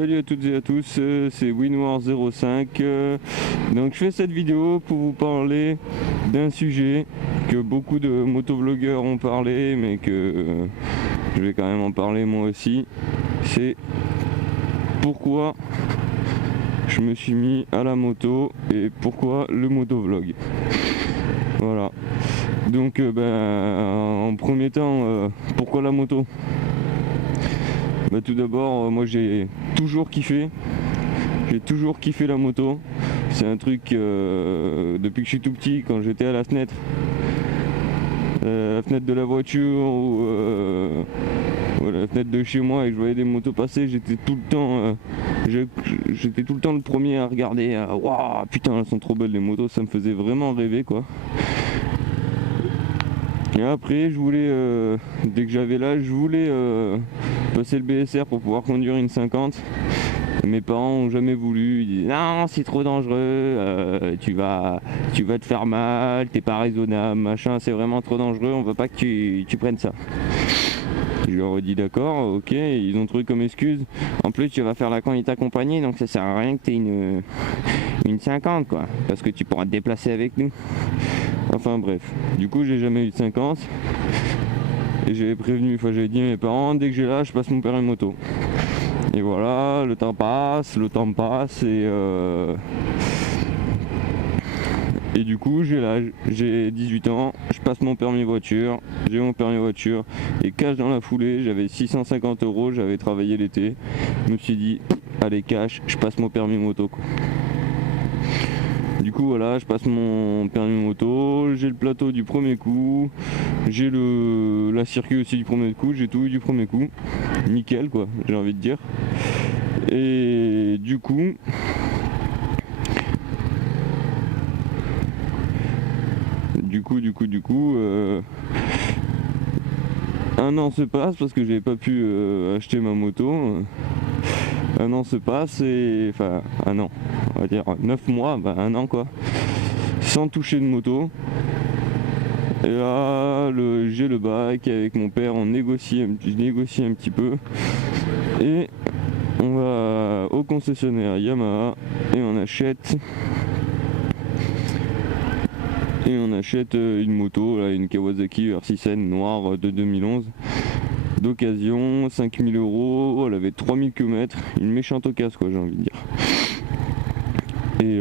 Salut à toutes et à tous, c'est Winwar05. Donc je fais cette vidéo pour vous parler d'un sujet que beaucoup de motovlogueurs ont parlé, mais que je vais quand même en parler moi aussi. C'est pourquoi je me suis mis à la moto et pourquoi le motovlog. Voilà. Donc en premier temps, pourquoi la moto? Tout d'abord, moi j'ai toujours kiffé la moto. C'est un truc depuis que je suis tout petit, quand j'étais à la fenêtre de la voiture ou la fenêtre de chez moi et que je voyais des motos passer, j'étais tout le temps le premier à regarder. Waouh, putain, elles sont trop belles les motos, ça me faisait vraiment rêver quoi. Et après, je voulais, dès que j'avais l'âge, je voulais passer le BSR pour pouvoir conduire une 50. Mes parents ont jamais voulu, ils disaient non, c'est trop dangereux, tu vas te faire mal, t'es pas raisonnable, machin, c'est vraiment trop dangereux, on veut pas que tu prennes ça. Je leur ai dit d'accord, ok, ils ont trouvé comme excuse. En plus, tu vas faire la conduite accompagnée, donc ça sert à rien que t'aies une 50 quoi, parce que tu pourras te déplacer avec nous. Enfin bref, du coup j'ai jamais eu de 50 et j'avais dit à mes parents, dès que j'ai l'âge je passe mon permis moto. Et voilà, le temps passe et du coup j'ai l'âge, j'ai 18 ans, je passe mon permis voiture, et cash dans la foulée, j'avais 650 €, j'avais travaillé l'été, je me suis dit allez cash, je passe mon permis moto quoi. Du coup voilà, je passe mon permis moto, j'ai le plateau du premier coup, j'ai la circuit aussi du premier coup, j'ai tout eu du premier coup. Nickel quoi, j'ai envie de dire. Et du coup, un an se passe parce que j'avais pas pu acheter ma moto. Un an se passe et enfin un an, on va dire 9 mois, un an quoi, sans toucher de moto. Et là j'ai le bac avec mon père, je négocie un petit peu et on va au concessionnaire Yamaha et on achète une moto, là, une Kawasaki R6N noire de 2011 d'occasion, 5000 €, elle avait 3000 km, une méchante occasion quoi, j'ai envie de dire. Et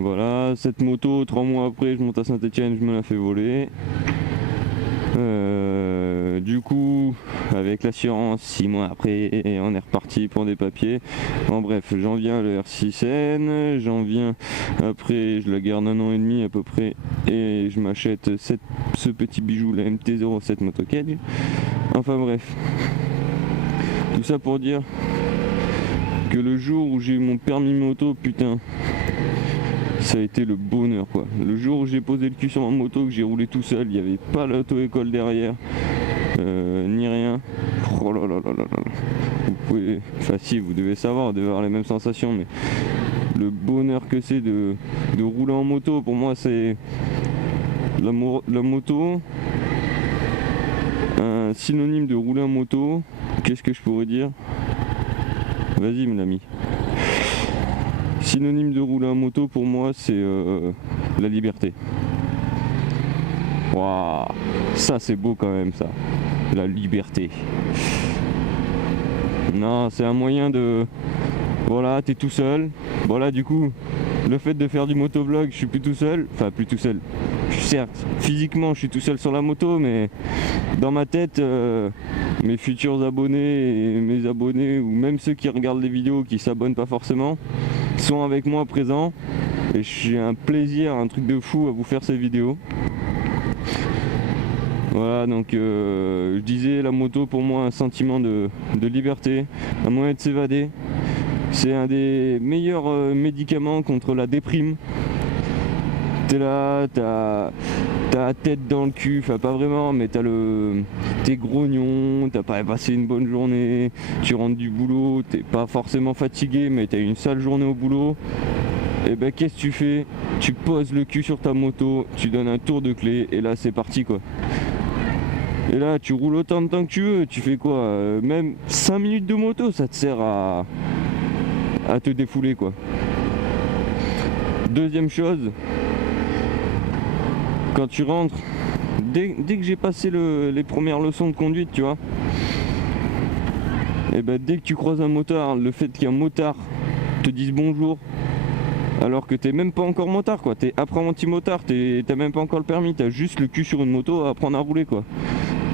voilà, cette moto, 3 mois après, je monte à Saint-Etienne, je me la fais voler. Du coup, avec l'assurance, 6 mois après, on est reparti pour des papiers. En bref, j'en viens à le R6N, après, je la garde 1 an et demi à peu près, et je m'achète ce petit bijou, la MT-07 Motocadge. Enfin bref, tout ça pour dire que le jour où j'ai eu mon permis moto, putain, ça a été le bonheur quoi. Le jour où j'ai posé le cul sur ma moto, que j'ai roulé tout seul, il n'y avait pas l'auto-école derrière, ni rien. Oh là là là là là. Vous pouvez, enfin si, vous devez savoir, vous devez avoir les mêmes sensations, mais le bonheur que c'est de rouler en moto, pour moi c'est la moto, un synonyme de rouler en moto. Qu'est-ce que je pourrais dire? Vas-y mon ami. Synonyme de rouler en moto pour moi c'est la liberté. Waouh, ça c'est beau quand même ça, la liberté. Non, c'est un moyen de... Voilà, t'es tout seul. Voilà, du coup, le fait de faire du motovlog, je suis plus tout seul. Enfin, plus tout seul. Certes, physiquement, je suis tout seul sur la moto, mais dans ma tête, mes futurs abonnés et mes abonnés, ou même ceux qui regardent les vidéos, qui s'abonnent pas forcément, sont avec moi présents. Et j'ai un plaisir, un truc de fou à vous faire ces vidéos. Voilà, donc je disais, la moto pour moi un sentiment de liberté, un moyen de s'évader. C'est un des meilleurs médicaments contre la déprime. T'es là, t'as la tête dans le cul, enfin pas vraiment, mais t'es grognon, t'as pas passé une bonne journée, tu rentres du boulot, t'es pas forcément fatigué, mais t'as une sale journée au boulot. Et ben qu'est-ce que tu fais? Tu poses le cul sur ta moto, tu donnes un tour de clé et là c'est parti quoi. Et là tu roules autant de temps que tu veux, tu fais quoi, même 5 minutes de moto ça te sert à te défouler quoi. Deuxième chose, quand tu rentres, dès que j'ai passé les premières leçons de conduite, tu vois, et ben dès que tu croises un motard, le fait qu'un motard te dise bonjour alors que t'es même pas encore motard quoi, t'es apprenti motard, t'as même pas encore le permis, t'as juste le cul sur une moto à apprendre à rouler quoi.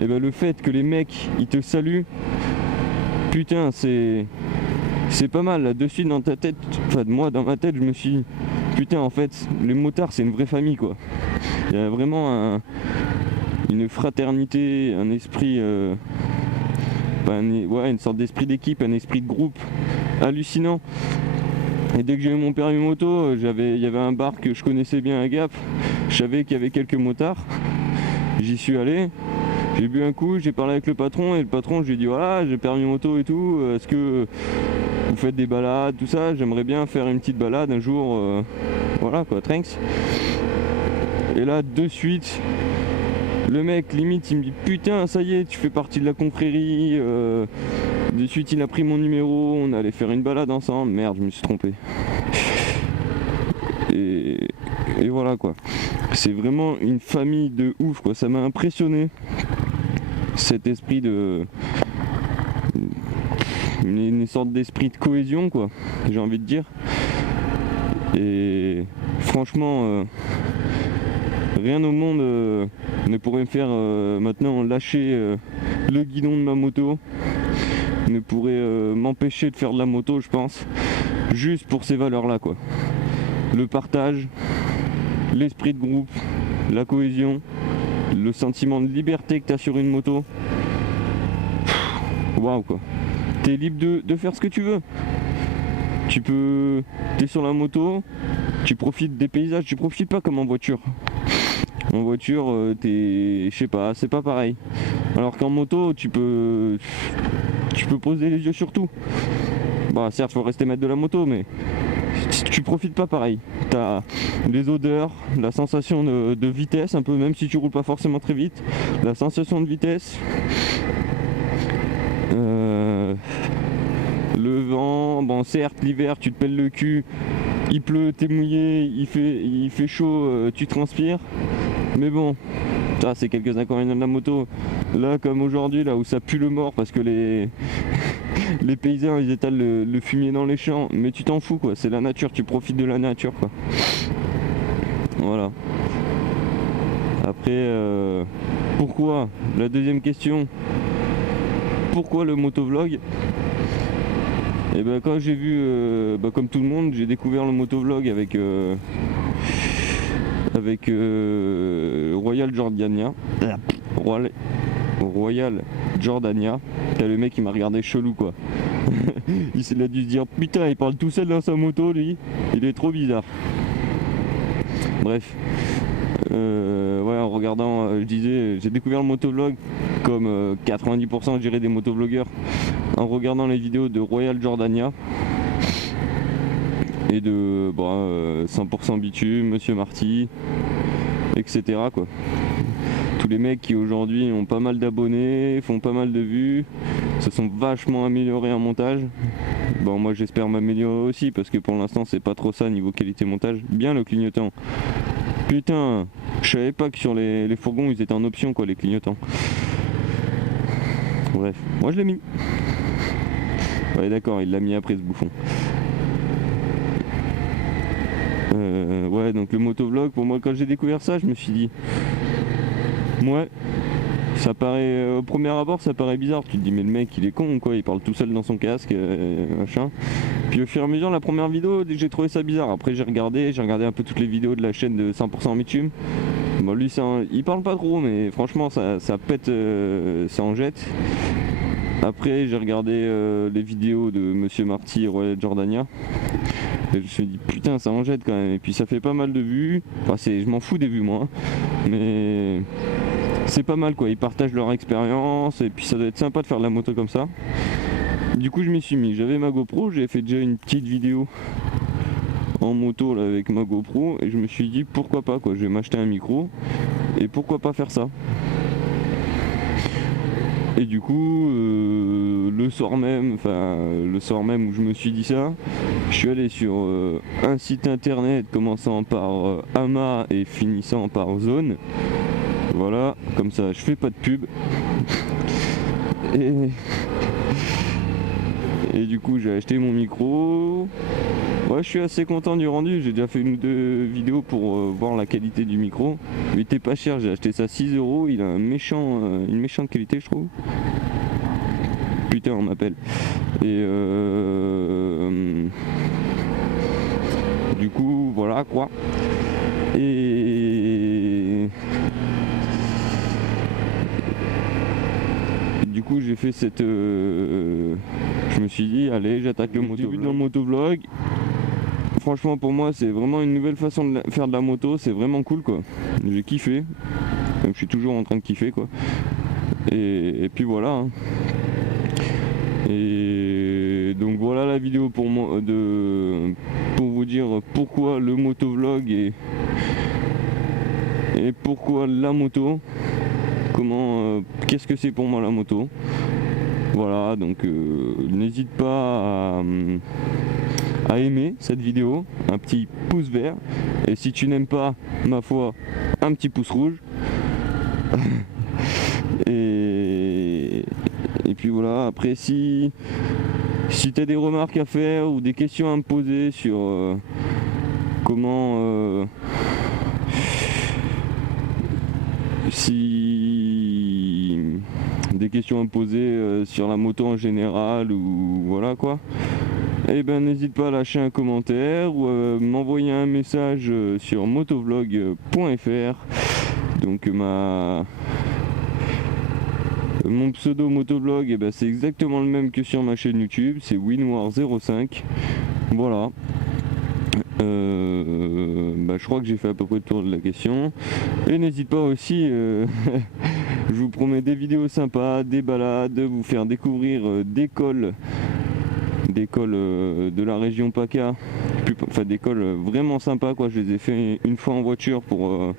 Et ben le fait que les mecs ils te saluent, putain c'est pas mal là de suite dans ta tête, enfin moi dans ma tête je me suis dit, putain en fait les motards c'est une vraie famille quoi. Il y a vraiment une fraternité, un esprit, une sorte d'esprit d'équipe, un esprit de groupe hallucinant. Et dès que j'ai eu mon permis moto, il y avait un bar que je connaissais bien à Gap, je savais qu'il y avait quelques motards, j'y suis allé, j'ai bu un coup, j'ai parlé avec le patron et le patron je lui ai dit voilà j'ai permis moto et tout, est-ce que vous faites des balades, tout ça, j'aimerais bien faire une petite balade un jour, voilà quoi, thanks. Et là de suite le mec limite il me dit putain ça y est tu fais partie de la confrérie, de suite il a pris mon numéro, on allait faire une balade ensemble, merde je me suis trompé. Et voilà quoi, c'est vraiment une famille de ouf quoi, ça m'a impressionné cet esprit de une sorte d'esprit de cohésion quoi, j'ai envie de dire. Et franchement rien au monde ne pourrait me faire maintenant lâcher le guidon de ma moto, ne pourrait m'empêcher de faire de la moto je pense, juste pour ces valeurs là quoi. Le partage, l'esprit de groupe, la cohésion, le sentiment de liberté que tu as sur une moto. Waouh quoi. T'es libre de faire ce que tu veux. T'es sur la moto, tu profites des paysages, tu profites pas comme en voiture. En voiture, je sais pas, c'est pas pareil. Alors qu'en moto, tu peux poser les yeux sur tout. Bah certes, faut rester maître de la moto, mais tu profites pas pareil. T'as les odeurs, la sensation de vitesse, un peu, même si tu roules pas forcément très vite, la sensation de vitesse. Le vent, bon certes l'hiver tu te pèles le cul, il pleut, t'es mouillé, il fait chaud, tu transpires, mais bon, ça c'est quelques inconvénients de la moto. Là comme aujourd'hui, là où ça pue le mort parce que les paysans ils étalent le fumier dans les champs, mais tu t'en fous quoi, c'est la nature, tu profites de la nature quoi. Voilà. Après, pourquoi, la deuxième question, pourquoi le motovlog? Et ben quand j'ai vu, comme tout le monde, j'ai découvert le motovlog avec Royal Jordania. Royal Jordania. T'as le mec qui m'a regardé chelou quoi. Il a dû se dire putain il parle tout seul dans sa moto lui, il est trop bizarre. Bref. En regardant, je disais, j'ai découvert le motovlog comme 90% je dirais des motovlogueurs en regardant les vidéos de Royal Jordania et de 100% bitume, Monsieur Marty, etc. quoi. Tous les mecs qui aujourd'hui ont pas mal d'abonnés, font pas mal de vues, se sont vachement améliorés en montage. Bon moi j'espère m'améliorer aussi parce que pour l'instant c'est pas trop ça niveau qualité montage. Bien le clignotant. Putain, je savais pas que sur les fourgons ils étaient en option quoi les clignotants. Bref, moi je l'ai mis. Ouais d'accord, il l'a mis après ce bouffon. Donc le motovlog, pour moi quand j'ai découvert ça, je me suis dit ouais, ça paraît au premier abord ça paraît bizarre, tu te dis mais le mec il est con quoi, il parle tout seul dans son casque, machin. Puis au fur et à mesure la première vidéo, j'ai trouvé ça bizarre, après j'ai regardé un peu toutes les vidéos de la chaîne de 100% bitume. Bon lui il parle pas trop mais franchement ça pète, ça en jette. Après j'ai regardé les vidéos de Monsieur Marty et Royal Jordania. Et je me suis dit putain ça en jette quand même, et puis ça fait pas mal de vues, enfin je m'en fous des vues moi, mais c'est pas mal quoi, ils partagent leur expérience et puis ça doit être sympa de faire de la moto comme ça. Du coup je m'y suis mis, j'avais ma GoPro, j'ai fait déjà une petite vidéo en moto là avec ma GoPro et je me suis dit pourquoi pas quoi, je vais m'acheter un micro et pourquoi pas faire ça. Et du coup, le soir même où je me suis dit ça, je suis allé sur un site internet commençant par Ama et finissant par Zone. Voilà, comme ça je fais pas de pub. Et du coup j'ai acheté mon micro. Ouais, je suis assez content du rendu, j'ai déjà fait une ou deux vidéos pour voir la qualité du micro. Il était pas cher, j'ai acheté ça 6 €, il a une méchante qualité je trouve. Putain on m'appelle. Et du coup voilà quoi. Et du coup j'ai fait cette je me suis dit allez j'attaque le motovlog. Dans le motovlog. Franchement pour moi c'est vraiment une nouvelle façon de faire de la moto, c'est vraiment cool quoi. J'ai kiffé. Je suis toujours en train de kiffer quoi. Et puis voilà. Hein. Et donc voilà la vidéo pour moi pour vous dire pourquoi le motovlog et pourquoi la moto. Comment qu'est-ce que c'est pour moi la moto. Voilà donc n'hésite pas à aimer cette vidéo, un petit pouce vert, et si tu n'aimes pas, ma foi, un petit pouce rouge. et puis voilà, après si tu as des remarques à faire ou des questions à me poser sur comment si des questions à me poser sur la moto en général ou voilà quoi, eh ben n'hésite pas à lâcher un commentaire ou m'envoyer un message sur motovlog.fr. Donc mon pseudo motovlog, eh ben, c'est exactement le même que sur ma chaîne YouTube, c'est Winwar05. Voilà. Je crois que j'ai fait à peu près le tour de la question. Et n'hésite pas aussi, je vous promets des vidéos sympas, des balades, vous faire découvrir d'écoles de la région PACA, enfin d'écoles vraiment sympas quoi. Je les ai fait une fois en voiture pour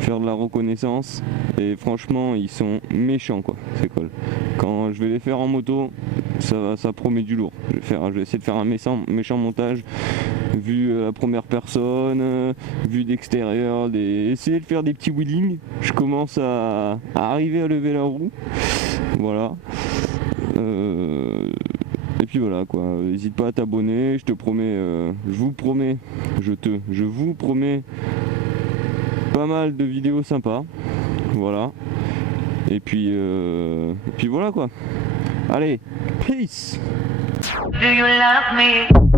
faire de la reconnaissance et franchement ils sont méchants quoi ces écoles. Quand je vais les faire en moto, ça promet du lourd. Je vais essayer de faire un méchant montage, vue à la première personne, vue d'extérieur, essayer de faire des petits wheelings. Je commence à arriver à lever la roue. Voilà. Et puis voilà quoi, n'hésite pas à t'abonner, je te promets, je vous promets pas mal de vidéos sympas. Voilà. Et puis voilà quoi. Allez, peace. Do you love me?